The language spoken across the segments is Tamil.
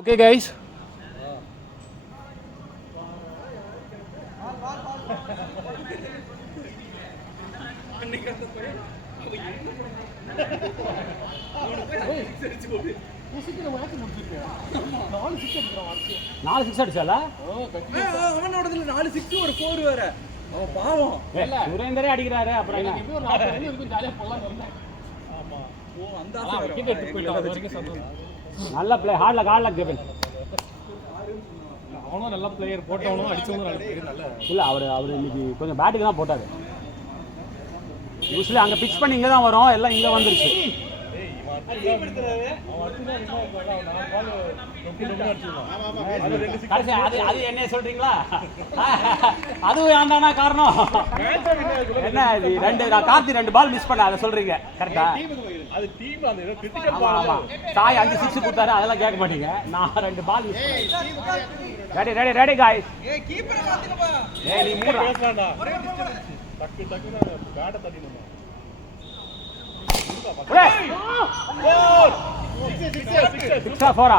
Okay, guys. நாலு சிக்ஸ் அடிச்சால அவனோடதுல 4 6 ஒரு 4 வேற. அவன் பாவம். சுரேந்தரே அடிக்கிறாரு அப்புறம் என்ன இது ஒரு 40 ரன் இருக்கும் ஜாலியா போலாம் வந்தேன். ஆமா. ஓ அந்த விக்கெட் எடுத்து போயிட்டான் அது வரைக்கும் சந்தோஷம். நல்ல பிளே ஹார்ட் லக் கேபிள் அவனும் நல்ல பிளேயர் போட்டவனும் அடிச்சவனும் நல்ல பிளேயர் நல்ல இல்ல அவர் இன்னைக்கு கொஞ்சம் பேட்டுக்கு தான் போட்டாரு. யூஸ்வலி அங்க பிச் பண்ணி இங்க தான் வரும் எல்லாம் இங்க வந்துருச்சு. அது என்ன சொல்றீங்களா? அதுவும் ஏன்டானா காரணம் என்ன? ரெண்டு நான் கார்த்தி 2 பால் மிஸ் பண்ண அதை சொல்றீங்க கரெக்டா? அது டீம் அந்த கிரிட்டிக்கல் ஆமா ஆமா சாய் 5 6 கொடுத்தாரு அதெல்லாம் கேட்க மாட்டீங்க. நான் 2 பால் மிஸ் பண்ணேன். Ready guys. ஏய் கீப்பரை மாத்துங்கப்பா. ஏய் நீ மூடுடா. பேசலாம்டா. டக்கு டக்குன்னு பேட்ட தட்டினோம். சிக்ஸா ஃபோரா?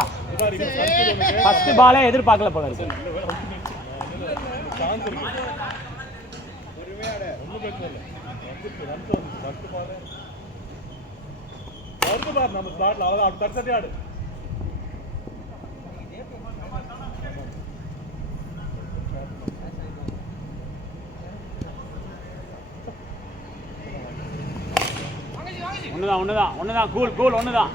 ஃபர்ஸ்ட் பாலே எதிர்பார்க்கல போல இருக்கு. சான்ஸ் இருக்கு. பொறுமையாடே. ஒண்ணும் பிரச்சனை இல்ல. வந்துட்டு ரன்ஸ் வந்து ஃபர்ஸ்ட் பால். வருது பார் நம்ம ஸ்டார்ட்ல அவ்வளவு அப்படி தட்டி ஆடு. ஒண்ணுதான் கூல் ஒண்ணுதான்.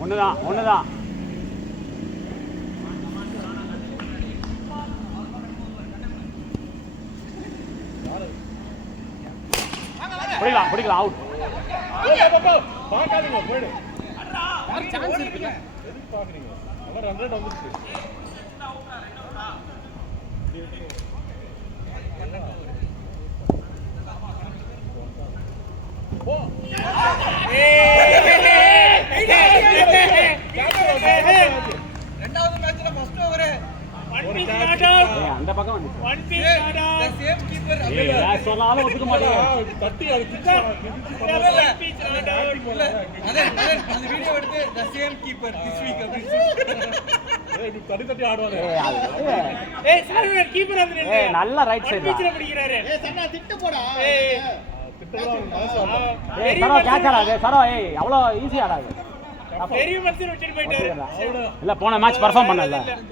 ஒண்ணுதான் பிடிக்கலாம் அவுட். பாக்காதீங்க போய்டு. சான்ஸ் இருக்குல்ல. எதுக்கு பாக்குறீங்க? அவன் 100 வந்துருச்சு. ரெண்டாவது மேட்ச்ல ஃபர்ஸ்ட் ஓவர் அந்த பக்கம் வந்து சேம் கீப்பர் சொன்னாலும் ஒத்துக்க மாட்டேங்க. தட்டி அது கிட்ட அதே அந்த வீடியோ எடுத்து the same keeper this week அப்படி ஏய் தட்டி ஆடுவானே. ஏய் சார் கீப்பர் அந்த ரெண்டு நல்ல ரைட் சைடு பீச்ல பிடிக்கிறாரு. ஏய் சன்னா திட்டு போடா. திட்டலாம் மனசு வரல. சரோ கேட்ச் ஆடாது சரோ. அவ்வளோ ஈஸி ஆடாது. பெரிய மனுஷன் விட்டுட்டு போயிட்டாரு. இல்ல போன மேட்ச் பெர்ஃபார்ம் பண்ணல. அவ்வளவுதான்.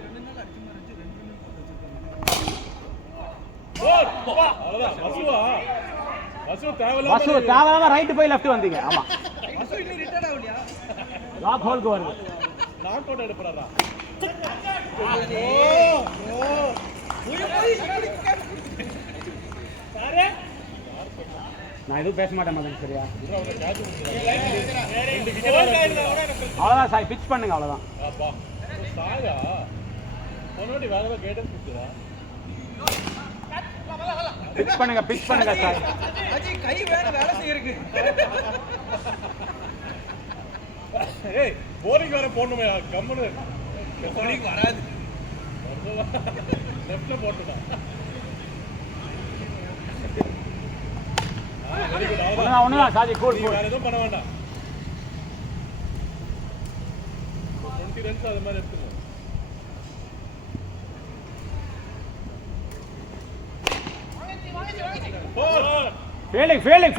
வசு தேவையில்லாம ரைட் போய் லெஃப்ட் வந்தீங்க. ஆமா அசு இன்னும் ரிட்டர்ன் ஆவலையா? லாக் ஹோல்க்கு வருது. நாக் அவுட் எடுப்பறாரா? நான் எதுவும் பேச மாட்டேன் மகன் சரியா? ரெண்டு விக்கெட் அவ்வளவுதான் சாய் பிச் பண்ணுங்க அவ்வளவுதான். அப்பா சாயா போனோடி வேற ஏதோ கைடன்ஸ் கொடுத்தா. பிச் பண்ணுங்க சாய். அஜி கை வேலை செய்யிருக்கு. ஏய் போலிங் வேற போடணுமே கம்முனு. போலிங் வராது. லெஃப்ட்ல போட்டுடா. Very good. ஒண்ணுதான் சாதி கூல் வேற எதுவும் பண்ண வேண்டாம். 20 ரன்ஸ் அது மாதிரி எடுத்துக்கோ.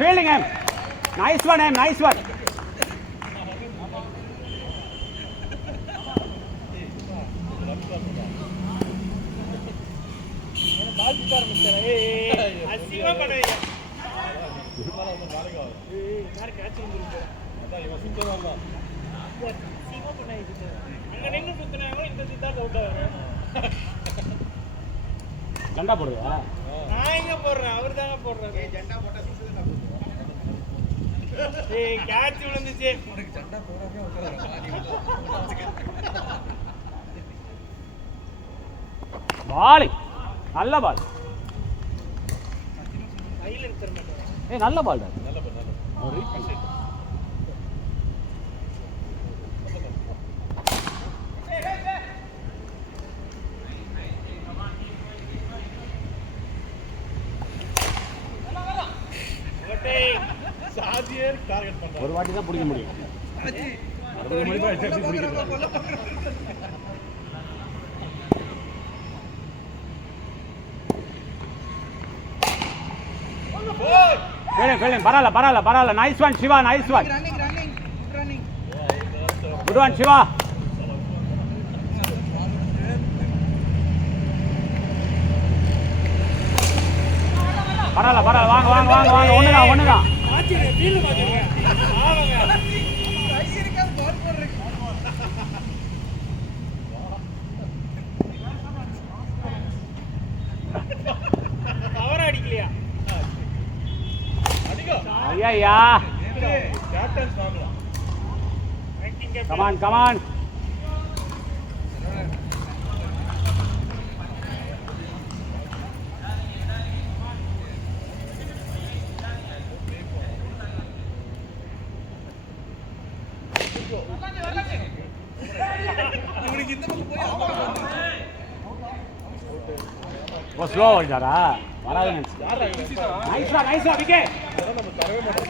Fielding him. Nice one. பால் பிடிக்க ஆரம்பிச்சாரா? ஏய் அசிங்கமா பண்ணாதீங்க. இதனால வந்து நாளைக்கு ஆகும். ஏய் யார் கேட்ச் வந்துருக்கு? அதான் இவன் சுத்தமா தான். அசிங்கமா பண்ணாதீங்க. அங்க நின்னு குத்துனாங்க இந்த சித்தா அவுட் ஆவாரு. ஜண்டா போடுவா? நான் எங்க போடுறேன்? அவர்தாங்க போடுறாரு. ஏய் ஜண்டா போட்டா 6 தான் போடுவோம். ஏய் கேட்ச் விழுந்துச்சு. உனக்கு ஜண்டா போடாம உட்காரறா. பால் நல்ல பால். கையில எடுத்துற மாட்டாரு. நல்ல பால் தான். நல்ல ஒரு ரீபிட். ராஜியே டார்கெட் பண்றான். ஒரு வாட்டி தான் பிடிக்க முடியும். மறுபடியும் அடிச்சு எப்படி பிடிக்கிறது? பரவாயில்ல. Nice one Shiva, nice one. Running good one Shiva. பரவாயில்ல. வாங்க. ஒண்ணுதான். மாத்திரு ஃபீல் மாத்திருங்க. ஆமாங்க. கவர் அடிக்கலையா? அடிக்கோ. ஐயா. கேப்டன் வாங்கலாம். கமான். இவனுக்கு இந்த பக்கம் போய் அந்த பக்கம் ஓ ஸ்லோ ஓடிட்டாரா? வராது நைஸா விக்கே. நம்ம தரவே மாட்டோம்.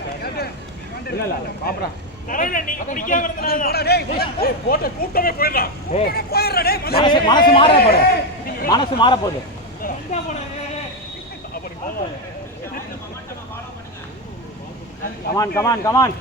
இல்ல பாப்பறா. தரவே நீங்க பிடிக்காம இருந்தனால ஏய் போட்ட கூட்டமே போயிடலாம். ஏய் போயிடுறா டேய். மனசு மாற போகுது. அப்படி போவாங்க. கமான்.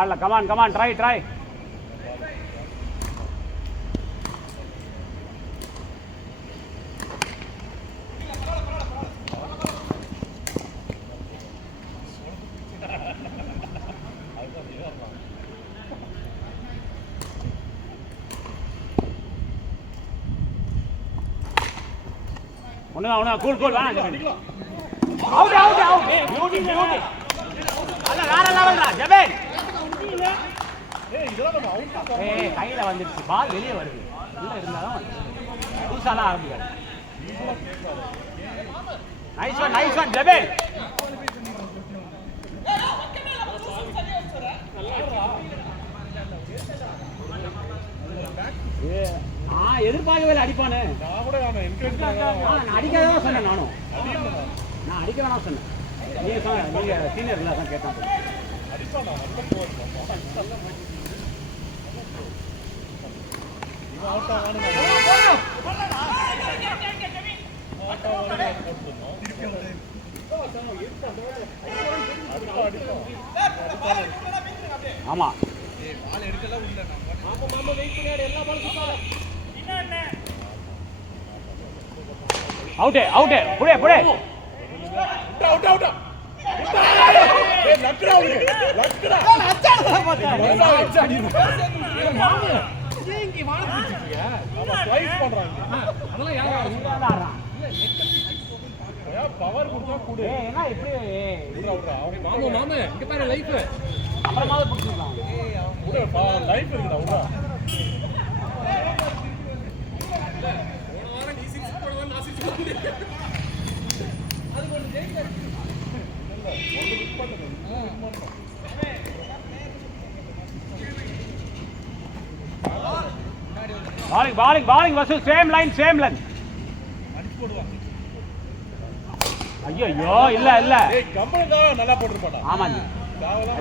ஆடல. கமான். ட்ரை. ஒண்ணுதான். கூல் வேணாம். அவுட். பியூட்டி. அத வேற லெவல்டா ஜெபேன். ஏய் இதெல்லாம் நம்ம அவுட் தான். ஏய் கையில வந்துருச்சு. பால் வெளியே வருது. உள்ள இருந்தாலும் புதுசாலாம் ஆரம்பிக்காது. Nice one ஜெபேன். எதிர்பார்க்கவே அடிப்பானு. நான் கூட அவனை என்கரேஜ் நான் அடிக்காதான் சொன்னேன். நான் அடிக்க வேணாம் சொன்னேன். நீங்க சீனியர்ல தான் கேட்டான். அடிப்பானா நம்ம போறோம். இவன் அவுட்டா வாணுமா? ஆமா ஏய் பால் எடுக்கல உள்ள நான் மாமா வெயிட் பண்ணியாடு எல்லா பாலும் சுத்தாத. என்ன அவுட் புடே அவுட் ஏய் லக்டா லக்டா அச்சாடி மாமா ஏங்கி வாழ பிடிச்சிட்டியா? அவன் ஸ்லைஸ் பண்றாங்க. அதெல்லாம் யாரா ஆடுறான். பவர் கொடுத்தா கூடு. ஏய் என்ன இப்படி விடுறா மாமா இங்க பாரு லைஃப் அப்புறமாவது பிடிச்சிருக்கான். லைஃப் இருக்குடா விடுறா. போன வாரம் நீ 6 போடுவா நான் 6 போடுவேன். அது ஒன்னு ஜெயிக்க ஒன்னு மிஸ் பண்ணது. Bowling versus same line. அடிச்சு போடுவாங்க. ஐயோ இல்ல ஏய் கம்பெனி தான் நல்லா போட்டுருப்பாடா. ஆமா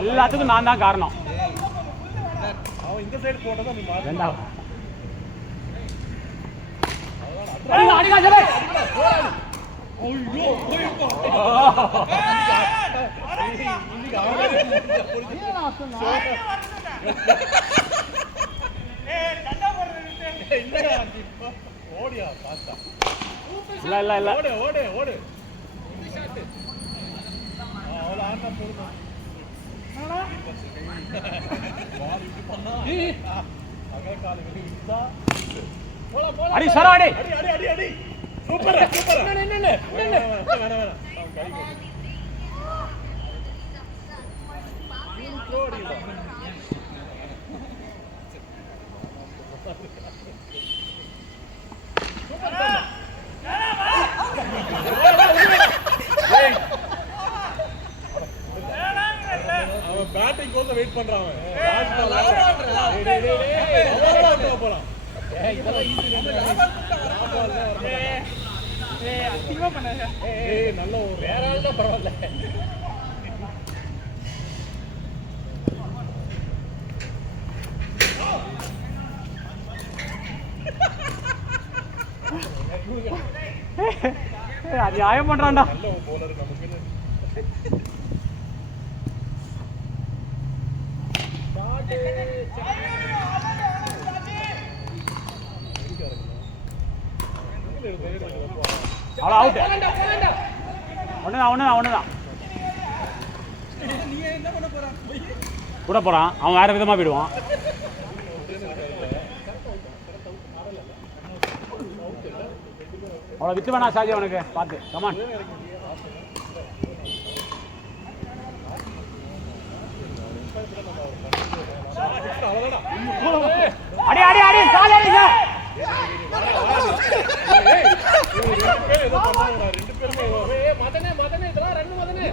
எல்லாத்துக்கும் நான் தான் காரணம். அவன் இந்த சைடு போட்டதா நீ மாத்து. ரெண்டாவது அடிங்க ஜெபே. ஐயோ போய்ப்பா. இன்னைக்கு அவனே ஏய் தண்டா போடுறது இல்லையா இப்ப ஓடியா பாத்தா. இல்ல ஓடு அவள ஆனா போடுமா. பால் இப்படி பண்ணா அங்க கால் விட்டா போடா அடி சரா அடி. சூப்பர் என்ன வேணாம் அவன் கை போடு. ஓடிடா. மிஸ் பண்றான் அவன் போறான் இதெல்லாம் ஈஸி அதிகமா பண்ணாங்க. நல்ல ஒரு வேற ஆள் தான் பரவாயில்ல. அது நியாயம் பண்றான்டா. நல்ல ஒரு bowler நமக்கு. அவ்வளோ அவுட். ஒண்ணுதான் நீ என்ன பண்ண போற? கூட போறான். அவன் வேற விதமா போயிடுவான். அவ்வளோ விட்டு வேணா சாஜி அவனுக்கு பார்த்து. கமான். அடி அடி அடி சாலி அடி சார். மதனே இதெல்லாம் ரெண்டு மதனே.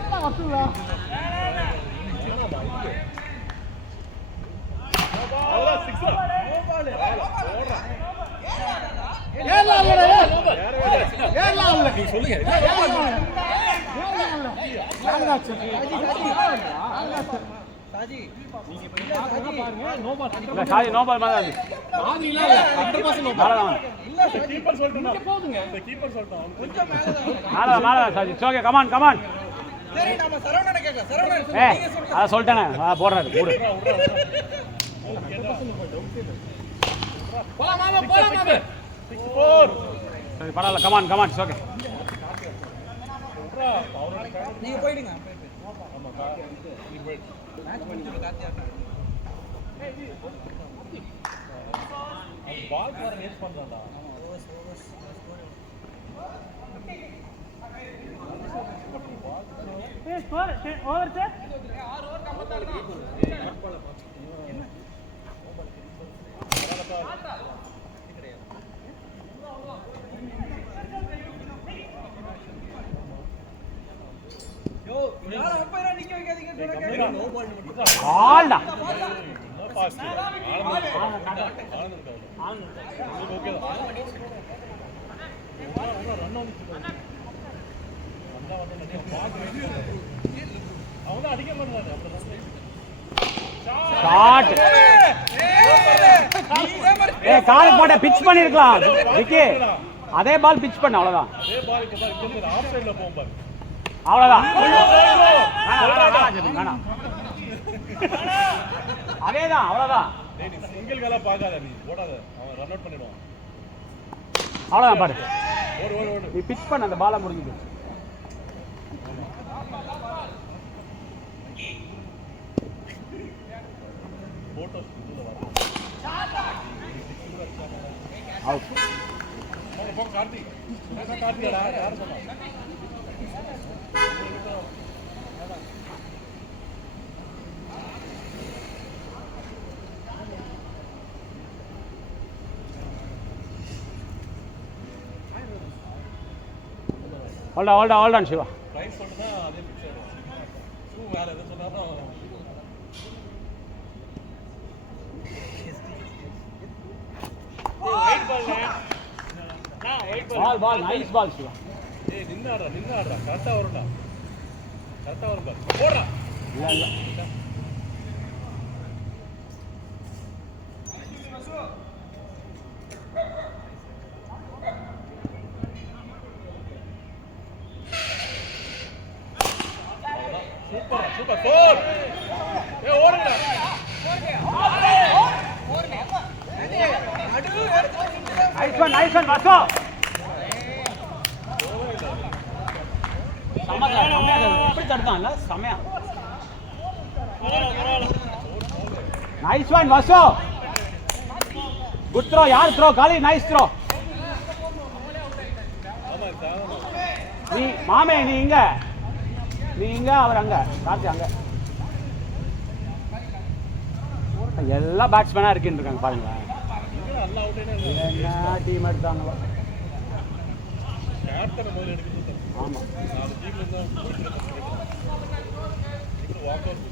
சாஜி நோ பால் மாதிரி மாதிரிலாம் இல்ல 100% நோ பால். கீப்பர் சொல்லிட்டான் போதுங்க. கீப்பர் சொல்லிட்டான் கொஞ்சம் மேல சாஜி. Okay come on come on. சரி நாம சரவணனை கேட்க. சரவணன் ஏய் அத சொல்லிட்டேனே. போடுறாரு மூடு. போலாம் மாமா. 6-4. சரி பரவாயில்ல. Come on come on. ஓகே. நீங்க போயிடுங்க. பால் வர வேஸ்ட் பண்றான்டா. Score over sir. 6 ஓவர் 54. யோ யார அம்பையரா நிக்க வைக்காதீங்க சொல்றேன். நோ பால் மட்டும். ஆல்டா. No pass. ஓகே ரன் அவன் அடிக்க மாட்டான். ஷாட். ஏய் கால் போட பிட்ச் பண்ணிருக்கலாம். விக்கி அதே பால் பிட்ச் பண்ண அவ்வளவுதான். அதே பால் இப்ப ஆஃப் சைடுல போகும் பாரு. அவ்வளவுதான். அதேதான் அவ்வளவுதான். டேய் நீ சிங்கிள் காலா பார்க்காத, நீ போடாத. அவன் ரன் அவுட் பண்ணிடுவான். அவ்வளவுதான் பாரு. ஓடு நீ பிட்ச் பண்ண அந்த பால முடிஞ்சது. போட்டோஸ் இதுல வர. அவுட். போ கார்த்தி. சுரேஷா கார்த்திடா யார் சொன்னா? hold on Shiva. பிரைஸ் சொல்லுனா அதே பிக்ஸ் ஆயிடும். சூ வேற எது சொன்னாலும் white ball. White ball. Ball nice ball Shiva. ஏய் நின்னு ஆடுறா கரெக்ட்டா வரும்டா. கரெக்ட்டா வரும் பாரு. போடுடா. இல்ல சூப்பர் கோல். ஏய் ஓடுடா. நைஸ் ஒன் வசோ. சமதா எப்படி தடுத்தான்ல சமயா. நைஸ் ஒன் வசோ. Good throw. யார் த்ரோ? காலி நைஸ் த்ரோ. நீ மாமே நீ இங்க அவர் அங்க கார்த்தி அங்க. எல்லா பேட்ஸ்மேனா இருக்கின்றாங்க பாருங்களேன். நல்லா அவுட்டேனே என்ன டீம் எடுத்தாங்களோ. கேப்டன் முதல்ல எடுக்க சொல்றேன். ஆமா நாலு டீம்ல இருந்தா போயிட்டு வாக் அவுட்.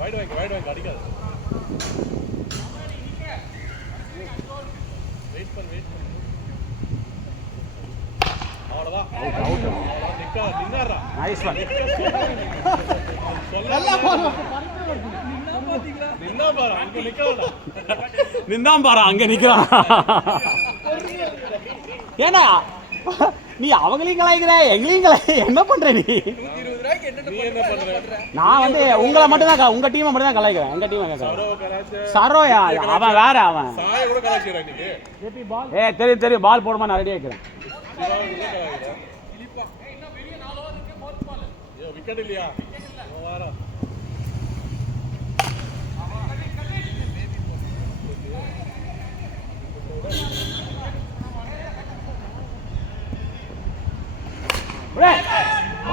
வைடு வாங்க அடிக்காது. வெயிட் பண்ணு. அவ்வளவுதான். நின்னாரா. Nice one. நின்றான் பாரு அங்க நிக்கிறான். ஏன்னா நீ அவங்களையும் கலாய்க்கிற எங்களையும் என்ன பண்ற நீ? நான் வந்து உங்களை மட்டும் தான் உங்க டீமை மட்டும் தான் கலாய்க்கிறேன். எங்க டீம் சரோயா அவன் வேற அவன். தெரியும் பால் போடுமா நான் ரெடியா இருக்கிறேன். விக்கெட் இல்லையா?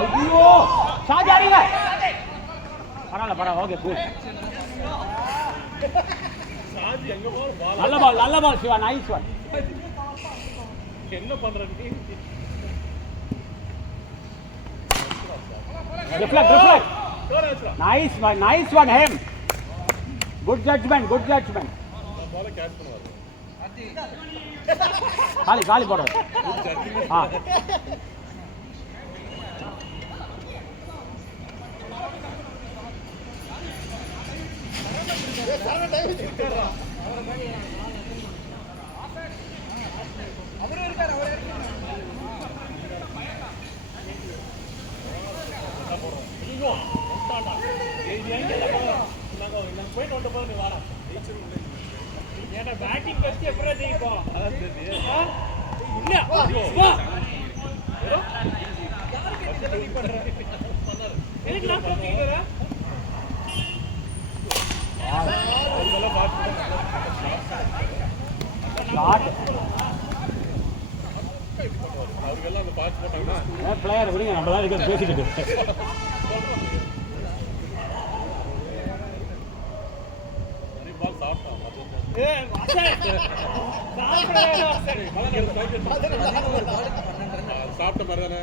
ஐயோ ஷாஜி அடிங்க. பரவாயில்ல ஓகே கூல். நல்ல பால் சிவா. Nice one. என்ன பண்ற நீ? ரிஃப்ளெக்ட். நைஸ் ஒன் ஹேம். Good judgement. பால கேட்ச் பண்ணுவாரு. காலி போடுற. பேட்டிங் ஃபர்ஸ்ட் எப்பரா ஜெயிப்போம்? பிளேயர் விடுங்க, நம்ம தான் இருக்கிறது பேசிட்டு. சாப்பிட்ட மாதிரி தானே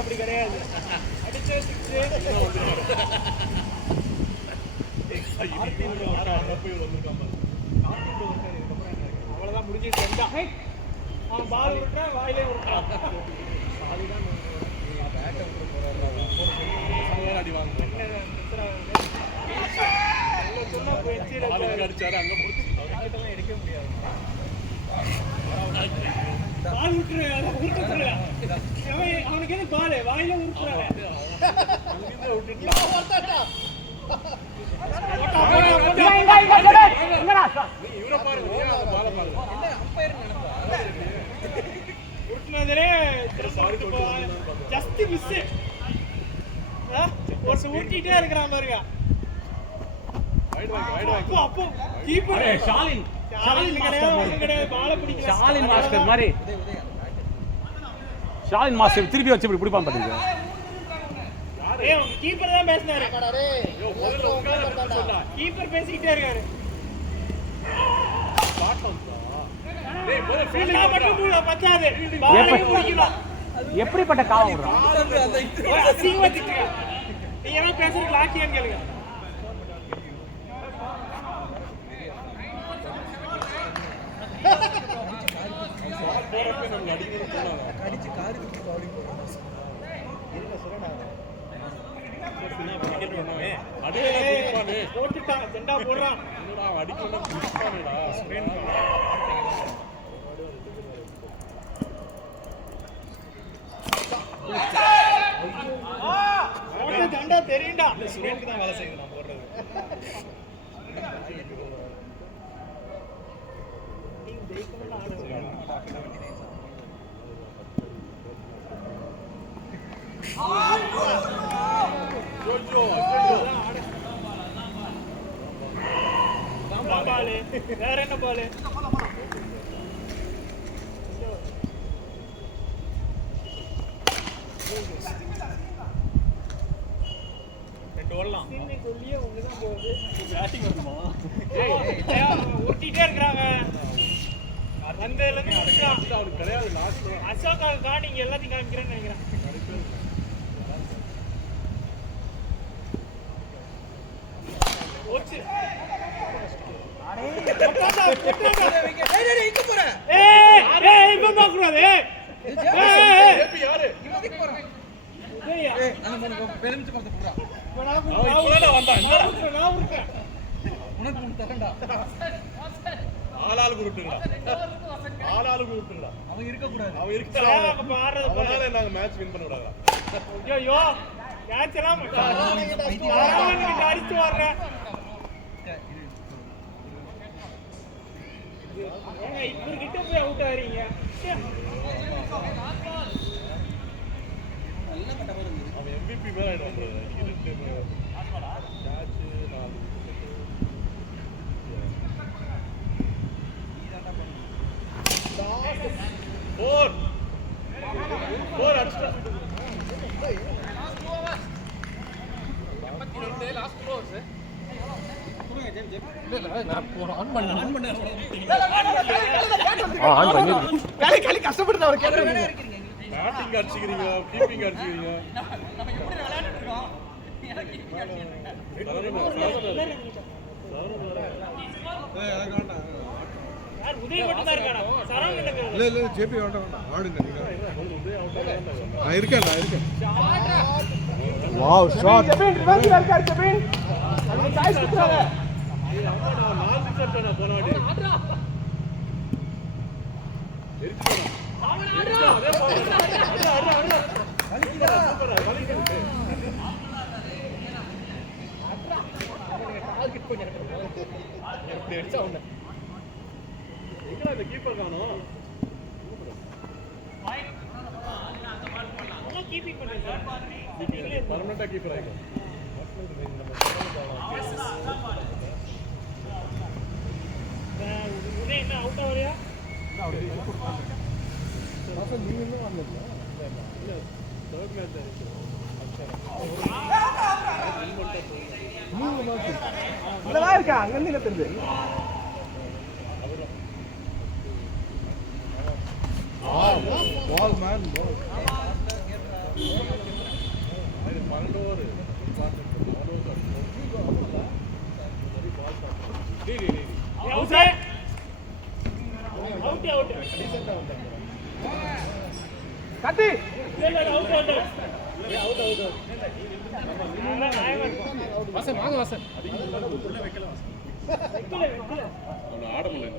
அப்படி கிடையாது. அடிச்சே அவ்வளவுதான் முடிஞ்சிட்டு. அவன் பால் விட்டுறா வாயிலே விட்டுறான். அடி வாங்க அடிச்சாரு அங்க எடுக்க முடியாது. பால் விட்டுரு அவனுக்கு எது பால் வாயில விட்டுறாங்க. Just miss. ஒரு ஊட்டிட்டே இருக்கிறான் பாருங்க. அப்போ கீப்பர் ஷாலின் கிடையாது பாலை பிடிக்கல. ஷாலின் மாஸ்டர் மாதிரி ஷாலின் மாஸ்டர் திருப்பி வச்சு இப்படி பிடிப்பான் பாத்தீங்க. கீப்பர் தான் பேசினாரு. கீப்பர் பேசிக்கிட்டே இருக்காரு. எப்படிப்பட்ட காவம் நீங்க எல்லாம் பேசுறது லாக்கியான்னு கேளுங்க. போட்டுட்டான் ஜெண்டா போடுறான். ஜெண்டா தெரியும்டா. சுரேனுக்கு தான் வேலை செய்யுது நான் போடுறது. வேற என்ன பாலு? உருட்டிட்டே இருக்கிறாங்க. வந்ததுல இருந்து அவனுக்கு கிடையாது லாஸ்ட் அசோகாவுக்கா நீங்க எல்லாத்தையும் காமிக்கிறேன்னு நினைக்கிறேன். ஓச்சு ஆளாளுக்கு விட்டுங்களா அவன் இருக்கக்கூடாது. அவன் இருக்காது நாங்க மேட்ச் வின் பண்ண விடாதா ஐயோ மேட்ச் எல்லாம் அடிச்சு வர்றேன். இவர்கிட்ட போய் அவுட் ஆறீங்க. அவன் MVP மேல ஆயிடுவான் கஷ்டப்பட்டு அவர் கேட்கறேன். பேட்டிங் அடிச்சுக்கிறீங்க கீப்பிங் அடிச்சுக்கிறீங்க யார் உதவி மட்டும் தான் இருக்கானா? சரவணன் இல்ல ஜேபி வேண்டாம் ஆடுங்க நீங்க. நான் இருக்கேன். Wow shot. ஜெபின் ரிவர்ஸ் இருக்காரு ஜெபின். அது சாய்ஸ் குடுறாரு. நான் செட்டனா போனாடி கீப்பர் காணோம் கீப்பிங் பண்ணுங்க சார். பர்மனண்டா கீப்பர் ஆயிடும் உதய் என்ன அவுட் ஆவறியா? உள்ளதான் இருக்கா அங்க இருந்து தெரியுது. பால் மேன் பால். கட்டி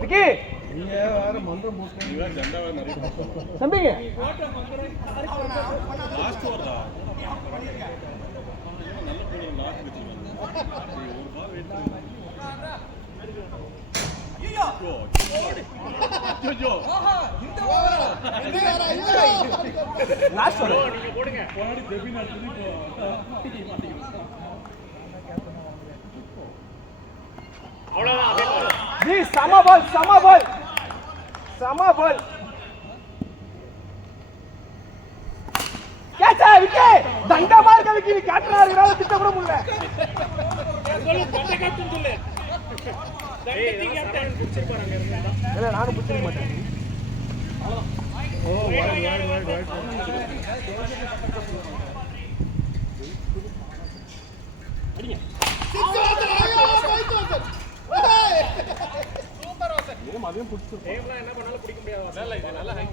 விக்கி நீங்க வேற மந்திரம் போட்டு ஜெண்டாவே நிறைய தம்பிங்க லாஸ்ட் ஓவர்டா நல்ல பிளேயர் லாஸ்ட் வெச்சிருக்காங்க ஒரு பால் வெயிட் பண்ணு ஐயோ இந்த ஓவரா லாஸ்ட் ஓவர் நீங்க போடுங்க. போனாடி ஜெபின் அடிச்சு அவ்வளவுதான். ஜி சம பால் கேட்சா விக்கி தண்டமா இருக்க விக்கி நீ காட்றாருங்கற திட்ட கூட முடியல. சொல்லு தண்டை கேப்டன் சொல்லு. தண்டை கேப்டன் பிடிச்சிருப்பாங்க இருந்தா. இல்ல நானும் பிடிச்சிக்க மாட்டேன். ஓ வைட் அடிங்க. அதையும் பிடிச்சி டேம்லாம் என்ன பண்ணாலும் பிடிக்க முடியாது. இல்ல இது நல்ல ஹை.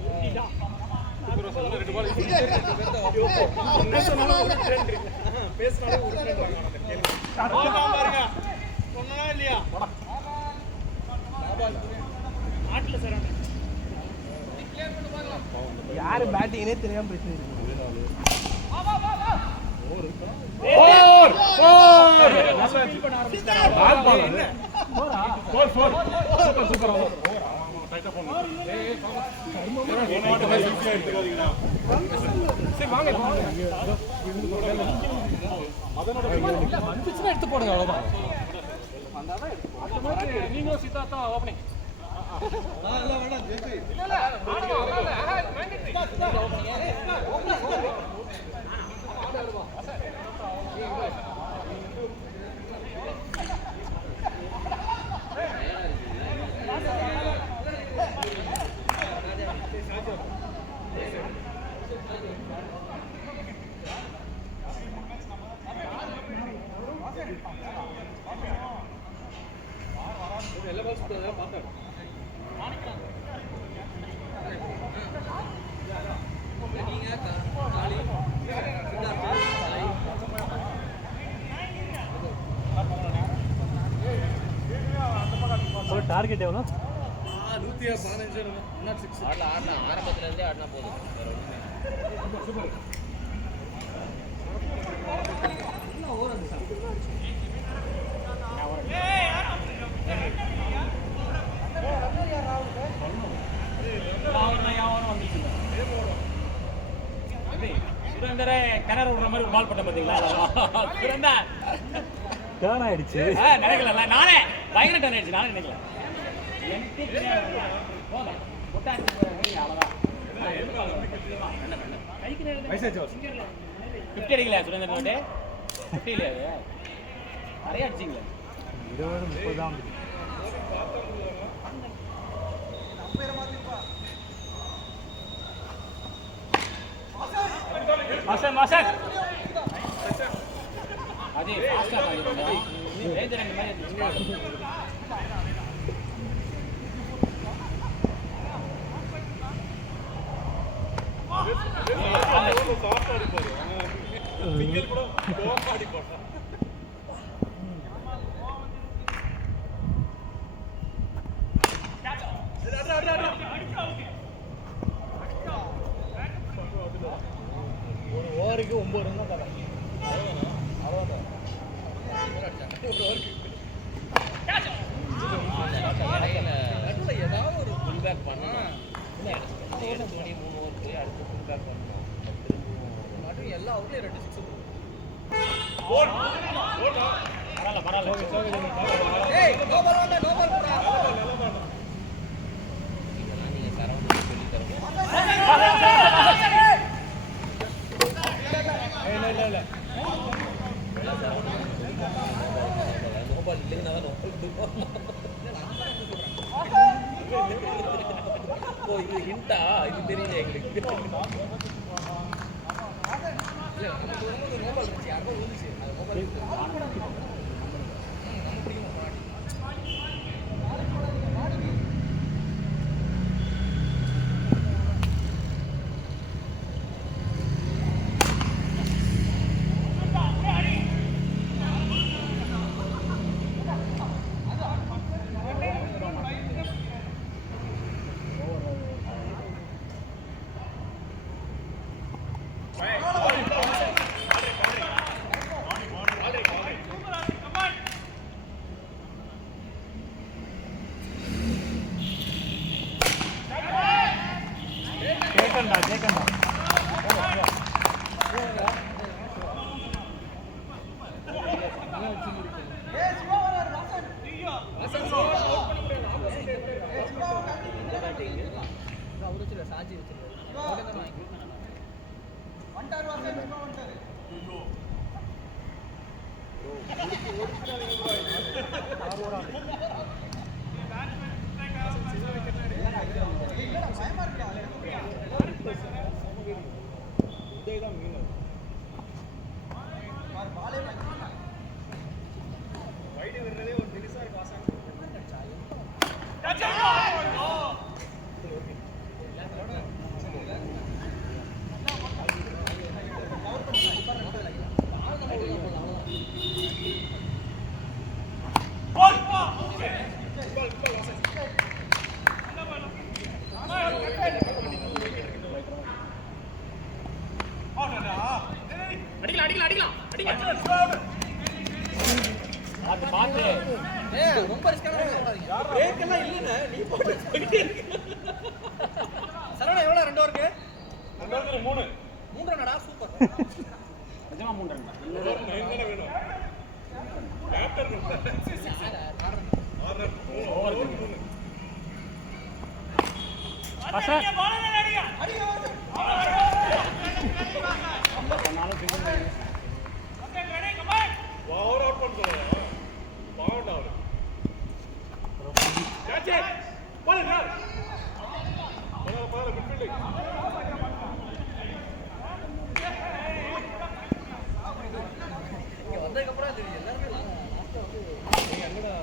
ரெண்டு பால் என்ன சொன்னாலும் ஒரு ட்ரெண்ட் இருக்கு. பேசினாலும் ஒரு ட்ரெண்ட் வாங்க அந்த கேள்வி. பாருங்க. சொன்னா இல்லையா? நாட்டுல சரவணன். யாரு பேட்டிங்னே தெரியாம பேசிட்டு எடுத்து போடுங்க அவ்வளவுதான். நீங்களும் சித்தார்த்தா ஓபனிங். எல்லா பால் சுத்தறதா பார்த்தேன். நீங்க காலி டார்கெட் எவ்வளோ? 115 not 6. ஆடலாம் ஆரம்பத்துல இருந்தே ஆடினா போதும். சூப்பர். சுரேந்தரே கிணறு விடுற மாதிரி ஒரு பால் பட்ட பார்த்தீங்களா? சுரேந்தா டேர்ன் ஆயிடுச்சு. நினைக்கல நானே பயங்கர டர்ன் ஆயிடுச்சு. நானே நினைக்கல. ஃபிஃப்டி அடிக்கல சுரேந்தர் நோட்டு 50 இல்லையா? அது நிறைய அடிச்சிங்களே. 20-30 தான். மாசன் அது ஃபாஸ்டா பாருங்க. ரேஞ்ச் ரெண்டு மாதிரி சாஃப்ட் அடிப்பாரு. சிங்கிள் கூட கோவம் ஆடி போட்டான். ஒரு ஓவருக்கு 9 ரன் தான் தராங்க. அவ்வளோதான். நடுவில் ஏதாவது ஒரு புல் பேக் பண்ணணும். 7 மணி 3 ஓவர் போய் அடுத்து புல் பேக் பண்ணணும். நடு எல்லா அவுட்லயும் 2 6 பரவாயில்ல. ஏய் நோ பால் வந்தா நோ பால் போடா. இதெல்லாம் நீங்க சரவணன் சொல்லி தரணும். இல்ல நோபால் இல்லைன்னா தான் ஓ இது ஹிண்டா? இது தெரியல எங்களுக்கு. இல்ல நமக்கு வரும்போது நோ பால் இருந்துச்சு. யாரோ விழுந்துச்சு. அது நோ பால். கேட்கண்டா. சாஜி ரொம்ப ரிஸ்கான பிரேக் எல்லாம் இல்லைண்ணே. நீ போட்டு போயிட்டே இருக்கு. சரவணா எவ்வளோ 2 ஓவருக்கு? 2 ஓவருக்கு 3. 3 ரன்டா. சூப்பர். நிஜமா 3 ரன். என்ன வேணும்? Captain 6 run. ஓவர் 3. மாசன் ஓவர் அவுட் பண்ணுறோம். பாவண்டா அவரு. கேட்ச். பால் யார்? பால் மிட்ஃபீல்டிங். இங்க வந்ததுக்கு அப்புறம் தெரியும் எல்லாரும் லாஸ்ட் வந்து நீங்க அங்கடா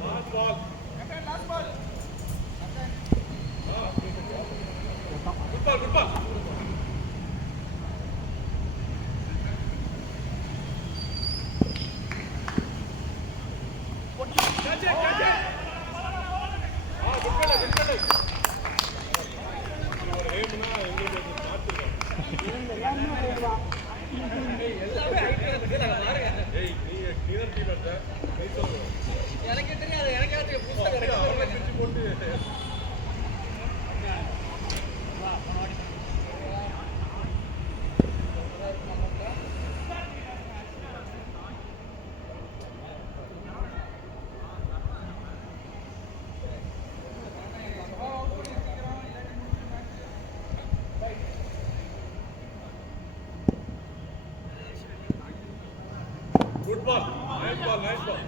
Good ball. Catch it. Good. ஒரு ஏம்னா எங்களுக்கு ஏய் நீ கிளியர் டீம் எடுத்த நீ சொல்லு எனக்கு தெரியாது எனக்கு புத்தகம் பிரிச்சு போட்டு Good ball. Nice ball.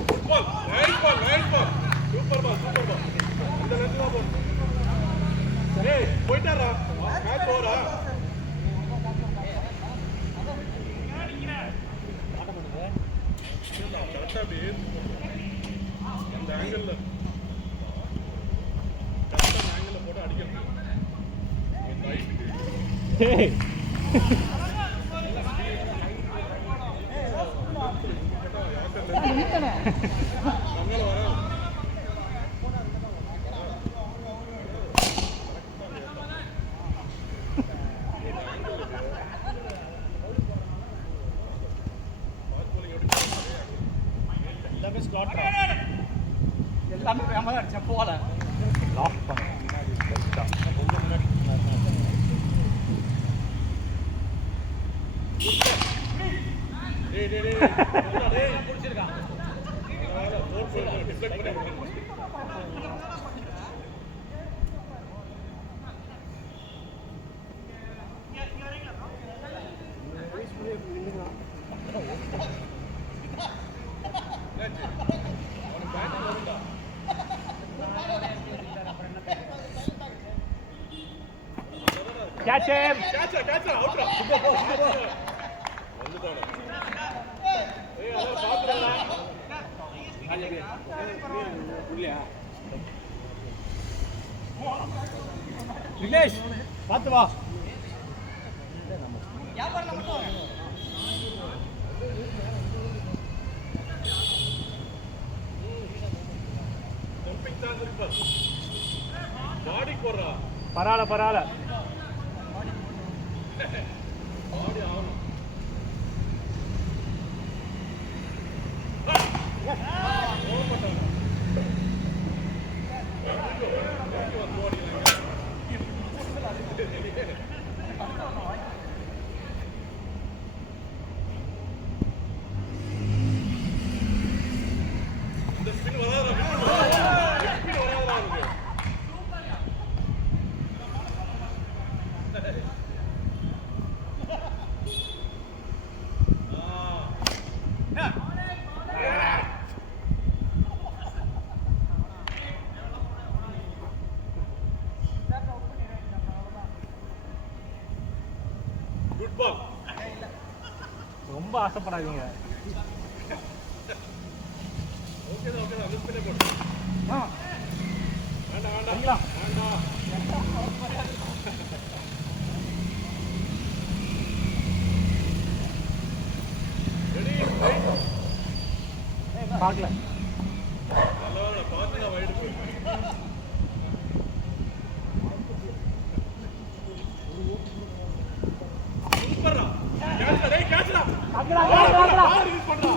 Good ball. Nice ball. Super ball. இந்த லென்த்ல போ. ஏய் போய்ட்டாரா? மேட்ச் ஓவரா? கரெக்டா அப்படியே அந்த ஆங்கிள்ல போட்டு அடிக்கிறது எல்லாமே வேகமாக தான் அடிச்சேன் போகல லாக் பண்ண பிடிச்சிருக்கான் Catch him! Catch him! Out! Vignesh பார்த்து வா பாடி போடுறா பரவாயில்ல பாடி ஆகணும் இந்த ஸ்பின் வராதா ஸ்பின் வராதா இருக்கு குட் பால் ரொம்ப ஆசைப்படாதீங்க ஓகே மிஸ் பண்ணே போடு வேண்டாம் ரெடி பார்க்கல நல்லா பார்த்து நான் வைடு போய் சூப்பரா கேட்ச்டா ரிலீஸ் பண்றா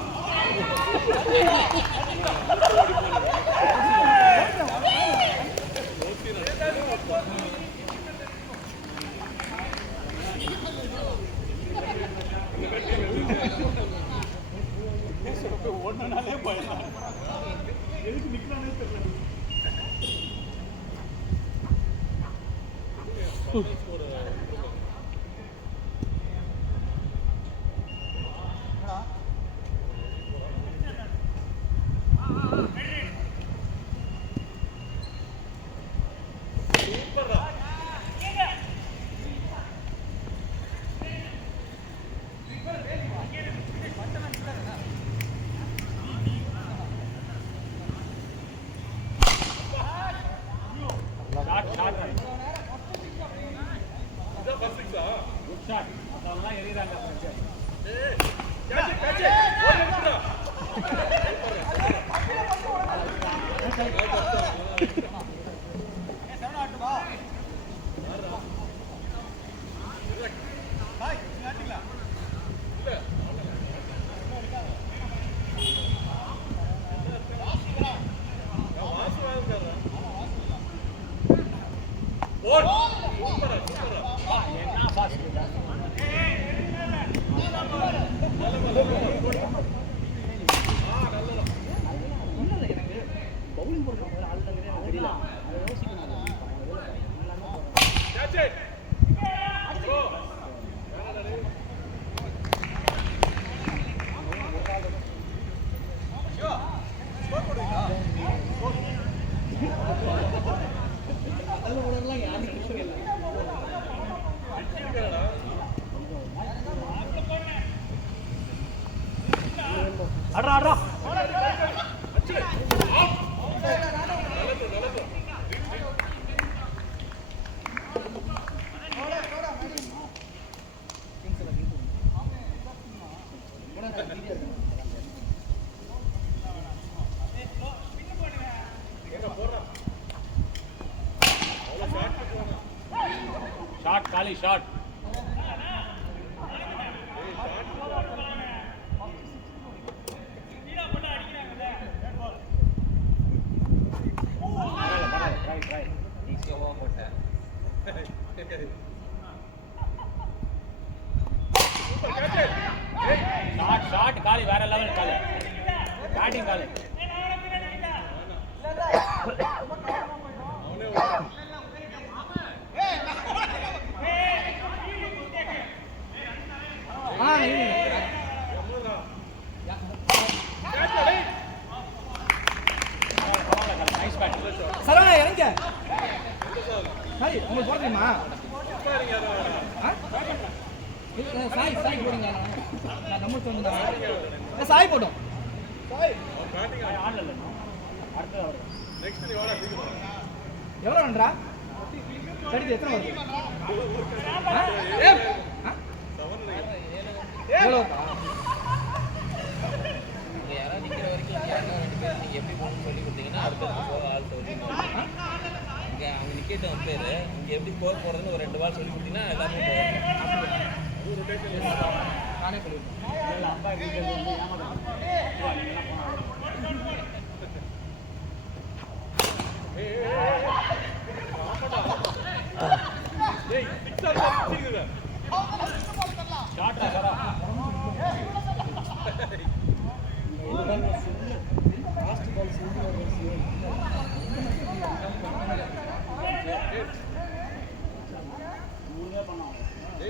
ஓடனாலே பயமா எதுக்கு நிக்கறானே தெரியல சிக்ஸா குட் ஷாட் அதெல்லாம் எறிறாங்க ஏய் கேட்ச் ஓடி எடுத்துடா என்ன பாஸ் பவுலிங் போடுற ஆள் எனக்கு தெரியல அதை யோசிக்கணும் அட்ரா அட்ரா ஷாட் காலி ஷாட் ஷாட் ஷாட் காலி வேற லெவல் காலி பேட்டிங் காலி சரவணா இறங்க சாய் உங்களுக்கு போட தெரியுமா சாய் சாய் போடுங்க நான் நம்பர் சொன்னேன் சாய் போட்டோம் எவ்வளோ நன்றா கடிது எத்தனை வருது எவ்வளோக்கா யாராவது நிற்கிற வரைக்கும் ரெண்டு பேர் நீங்கள் எப்படி போகணும்னு சொல்லி கொடுத்தீங்கன்னா அடுத்த போக ஆள் சொல்லி இங்கே அவங்க நிற்கட்டும் பேர் இங்கே எப்படி ஸ்கோர் போடுறதுன்னு ஒரு 2 பால் சொல்லி கொடுத்தீங்கன்னா எல்லாமே நானே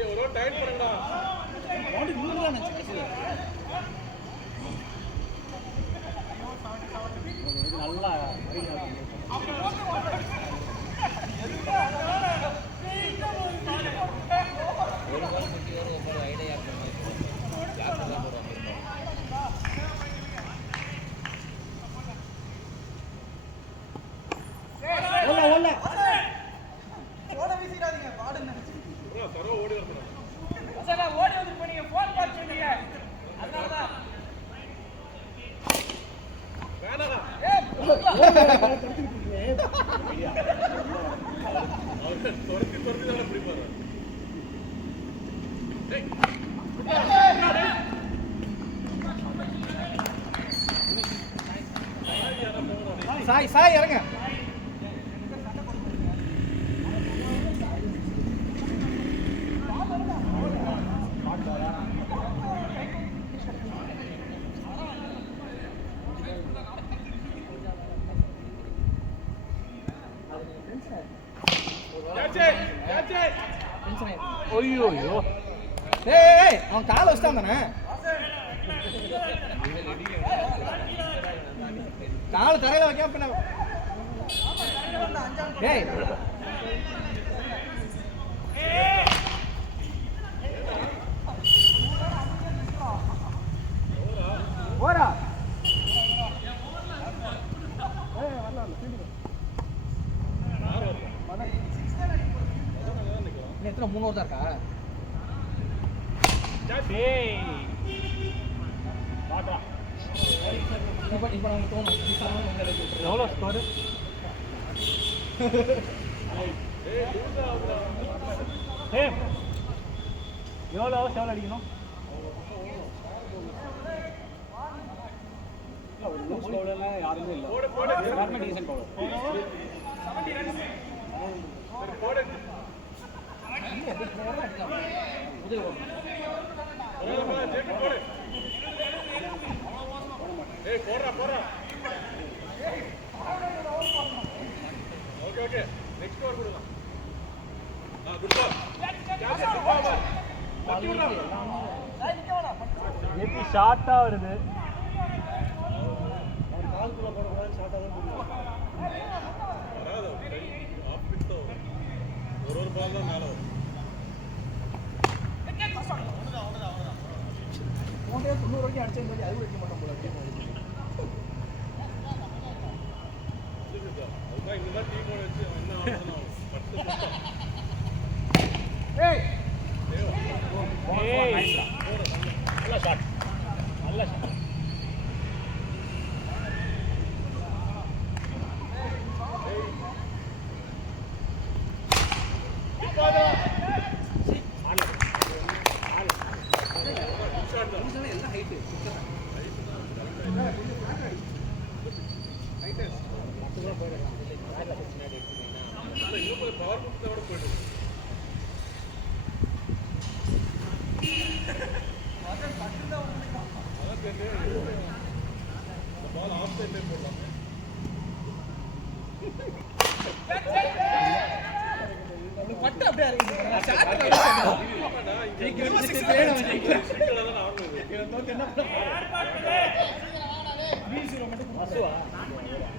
ஒரு டைட் பண்ணுடா நல்லா ஒரு பால் குட்டி வரும் ஒவ்வொரு ஐடியா ஜாக்கிரதா போடுவாங்க ஓடி வந்து இப்போ நீங்க போன் பார்த்துட்டீங்க அதனாலதான் சாய் சாய் இறங்க ஐயோ ஐயோ ஏய் அவன் காலை வச்சுட்டான் தானே காலை தரையில வைக்காம பண்ண ஏய் போடா எத்தனை 3 ஓவர் தான் இருக்கா? டேய் பாட்டா இப்போ நமக்கு தோணும் எவ்வளோ ஸ்கோரு? எவ்வளோ ஹவர்ஸ் எவ்வளோ அடிக்கணும்? ஒரு லூஸ் பவுலர்லாம் யாருமே இல்லை, எல்லாருமே decent bowler. Okay next over கொடுக்கலாம். Good ball. எப்படி ஷார்ட்டாக வருது? கால்குள்ள போடக்கூடாது, ஷார்ட்டாக தான் புரியும். வராது ஆஃப் பிட் தான் வரும். ஒரு பால் தான் மேலே வரும். 90 வரைக்கும் அடிச்சேன் சொல்லி அது வைக்க மாட்டோம் போல. அதுதான் இங்கதான் டீமோட வச்சு அவன் என்ன ஆடுறதுன்னு நல்ல ஷாட், நல்ல ஷாட். எல்லாம் ஹைட்டு இன்னும் கொஞ்சம் பவர் கொடுத்தோட போயிட்டு பால் ஆஃப் சைட்லேயே போடலாம். பட்டு அப்படியே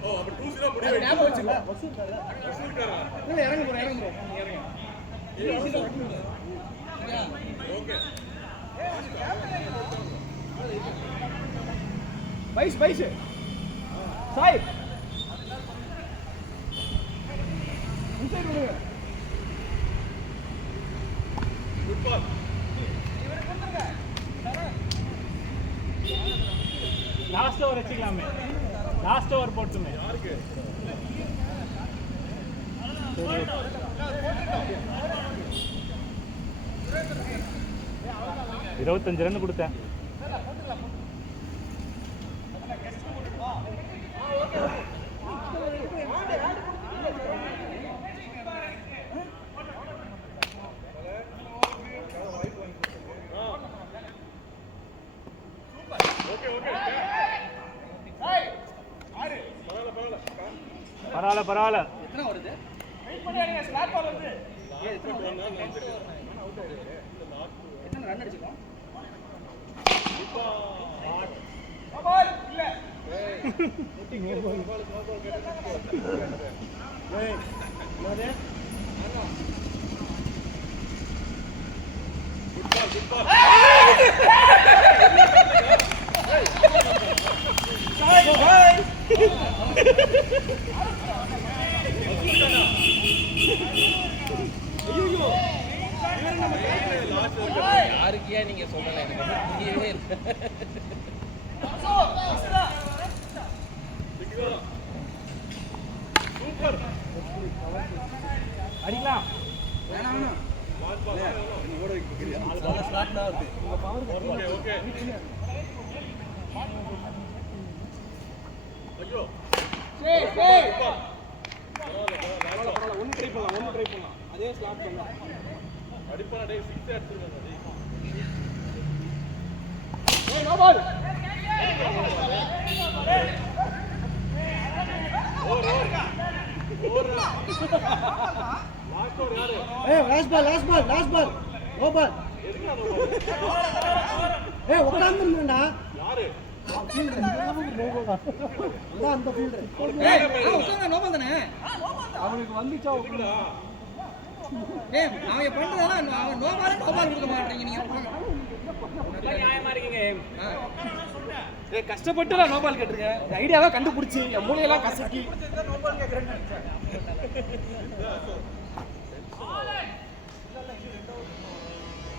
ஓ அப்ப 2-0 முடிவு ஞாபகம் வச்சுக்கோ. வசூல்காரா? இறங்க ப்ரோ ஓகே பைஸ் சாய் இன்சைட் விடுங்க. Good ball. லாஸ்ட் ஓவர் வச்சுக்கலாமே, லாஸ்ட் ஓவர் போட்டுமே. யாருக்கு 25 ரன் கொடுத்தேன். பரவாயில்ல. எத்தனை வருது? எத்தனை ரன் அடிச்சிருக்கோம்? யாருக்கியா நீங்க சொல்லல, எனக்கு ஒண்ணும் புரியவே இல்லை. அடிக்கலாம். ஓகே ஐயோ ஒன்று ட்ரை பண்ணலாம். அதே ஸ்லாட் பண்ணலாம். அடிப்பான டே 6 அடிச்சிருக்காங்க. No ball. Last ball. No ball. உட்கார்ந்துருந்தா யாரு அந்த ஃபீல்டர். நோ பால் தானே அவனுக்கு வந்துச்சா? அவன் பண்றதெல்லாம் அவன் நோ பால் கொடுக்க மாட்டீங்க நீங்க. நியாயமா இருக்கீங்க. கஷ்டப்பட்டு நான் நோ பால் கேட்டிருக்கேன். ஐடியாவா கண்டுபிடிச்சி என் மூளையெல்லாம் கசக்கி நோ பால் கேட்கறேன்னு நினைச்சேன்.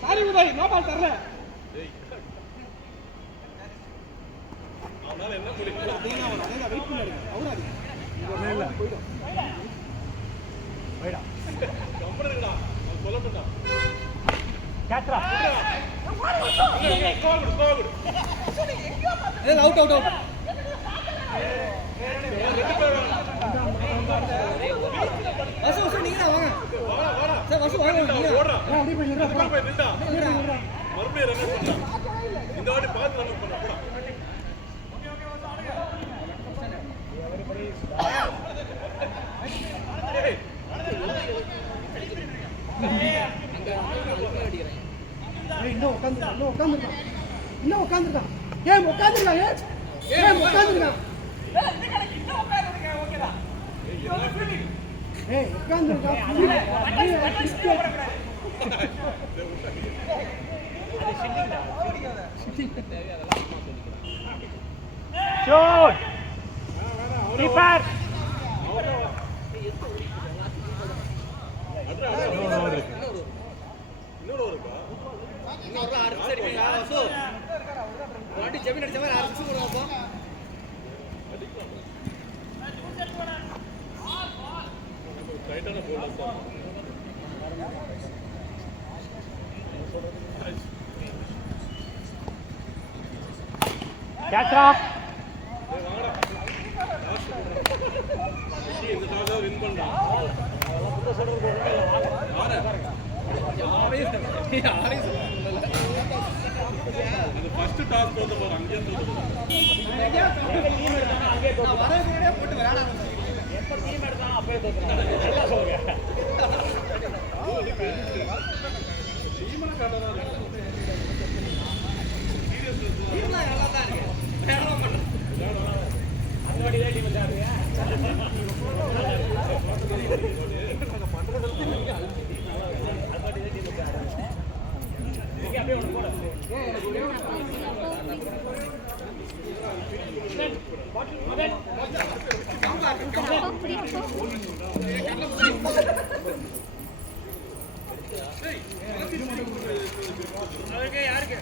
சாரி உதய் நோ பால் தரல அவனால என்ன முடியும் அதேதான் வெயிட் பண்ணி அவராது இல்ல வைடா கம்பெனி இருக்குடா அவன் சொல்லட்டும்டா கேட்ரா கோகுடு ஏய் அவுட் அவுட் அவுட் வசு நீங்க வாங்க சார் வசு வாங்க நீங்க ஓடுறா அப்படியே போய் நிறா போய் நின்றா நிறா மறுபடியும் ரன் பண்ணா இந்த வாட்டி பார்த்து ரன் பண்ணா போடா இன்னும் உட்காந்துருக்கான் ஏன் உட்காந்துருக்கான் ஏய் உட்காந்துருக்கான் ஷூட் கீப்பர் இன்னொரு ஒருக்கா இன்னொரு அடிச்சு அடிப்பீங்க வசு வாட்டி ஜெமின் அடிச்ச மாதிரி அடிச்சு போடுவாப்பா டைட்டான போல்டா சார் கேட்ரா இந்த டாஸ் வின் பண்ணா அது ஃபர்ஸ்ட் டாஸ் தோத்த போற அங்கே தோத்து போட்டு விளையாட எப்ப டீம் எடுத்தாலும் அப்பவே தோத்துறாங்க நல்லா சொல்லுங்க டீமன காட்டறா டீம்லாம் நல்லா தான் இருக்கு விளையாட மாட்டேன் அந்த வாட்டி தான் டீம் விளையாடுறியா அப்படியே ஒன்று போட யாருக்கு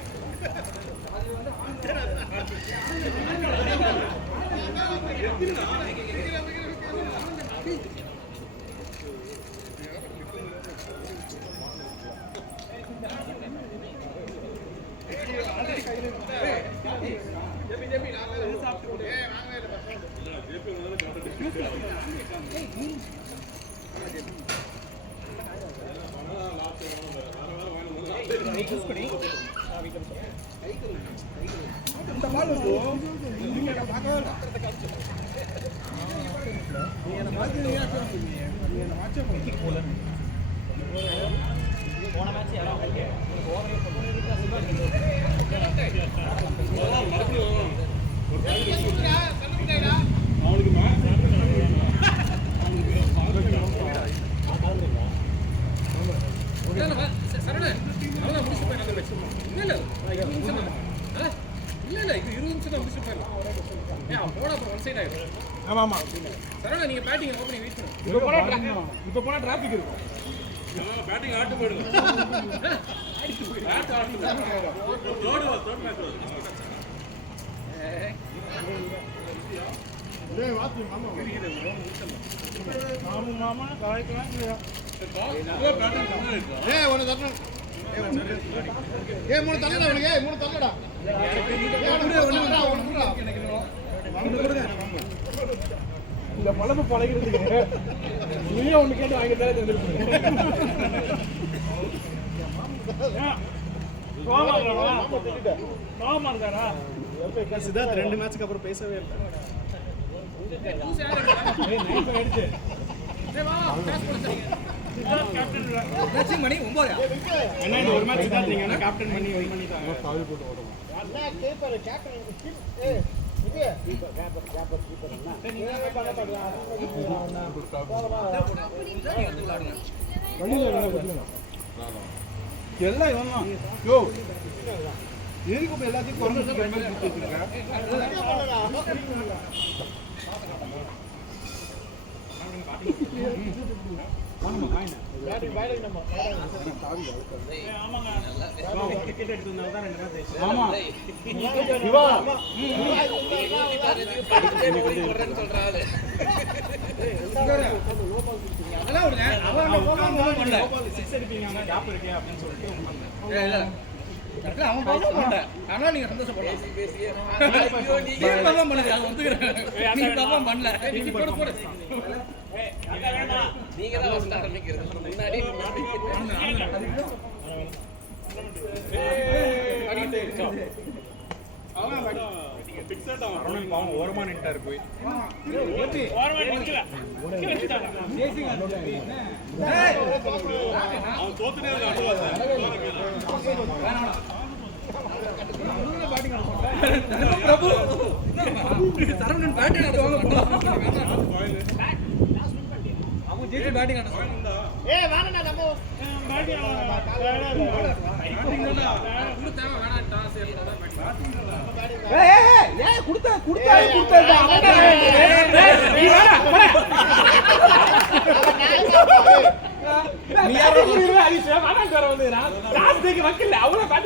இந்த பால் நீங்க பார்க்கவே இல்லை நீ என்ன வாட்சே போல போன மேட்ச் யாரோ அவனுக்கு மேட்ச் சரவண அவ்வளோதான் முடிச்சு போய் நல்ல மேட்ச் இல்லை இல்லை இது 20 நிமிஷம் தான் முடிச்சு போயிடலாம் ஏன் போட அப்புறம் ஒன் சைட் ஆகிடும் ஆமா ஆமா சரவண நீங்கள் பேட்டிங் ஓப்பனிங் வெயிட் பண்ணுங்க இப்போ போனா டிராஃபிக் இருக்கும் பேட்டிங் ஆட்டு போயிடுங்க பேட் ஆட்டு தேர்ட் மேட்ச் டேய் வாத்தி மாமா மாமா காய்க்கலாம் இல்லையா பேட்டிங் கம்மியாக இருக்கா ஏய் ஒன்னு தரணும் ஏய் மூணு தரலடா உனக்கு ஏய் மூணு தரலடா இந்த பழப்பு பழகிறதுக்கு நீயே ஒண்ணு கேட்டு வாங்கி தர சித்தார்த் 2 மேட்ச்க்கு அப்புறம் பேசவே இல்லை மணி 9 என்ன இந்த ஒரு மேட்ச் சித்தார்த் நீங்க கேப்டன் பண்ணி வின் பண்ணிட்டாங்க சாவி போட்டு ஓடும் எல்லாம் இவன் தான் யோ எதுக்கு இப்போ எல்லாத்தையும் குறைஞ்சிட்டு ஆமாங்க விக்கெட் எடுத்ததுனால தான் 2 மேட்ச் ஜெயிச்சோம். ஆமா சிவா படிச்சே bowling போடுறேன்னு சொல்ற ஆளு. அதெல்லாம் விடுங்க அவன் அந்த போலாம் பண்ணல சிக்ஸ் அடிப்பீங்க ஆனா கேப் இருக்கே அப்படின்னு சொல்லிட்டு உட்கார்ந்தேன். இல்ல கரெக்ட்டா அவன் போலாம் பண்ணல ஆனா நீங்க சந்தோஷப்படலாம் பேசியே ஐயோ நீங்க தான் பண்ணுங்க நான் ஒத்துக்கிறேன் நீங்க தான் பண்ணல நீங்க போடு போடு நீங்க தான் ஃபர்ஸ்ட் ஆரம்பிக்கிறது முன்னாடி அருணன் பாவம் ஓரமா நின்னுட்டாரு போய். அவன் தோத்துனே இருக்கான் பிரபு சரவணன் பேட்டிங் ஆட வாங்க அவங்க ஜெயிச்சு பேட்டிங் ஆட ஏய் வாங்கடா நம்ம பேட்டிங் ஏய் குடுத்தா நீ யாரோ அது வேணாம் வந்து வக்கீல் அவ்வளவு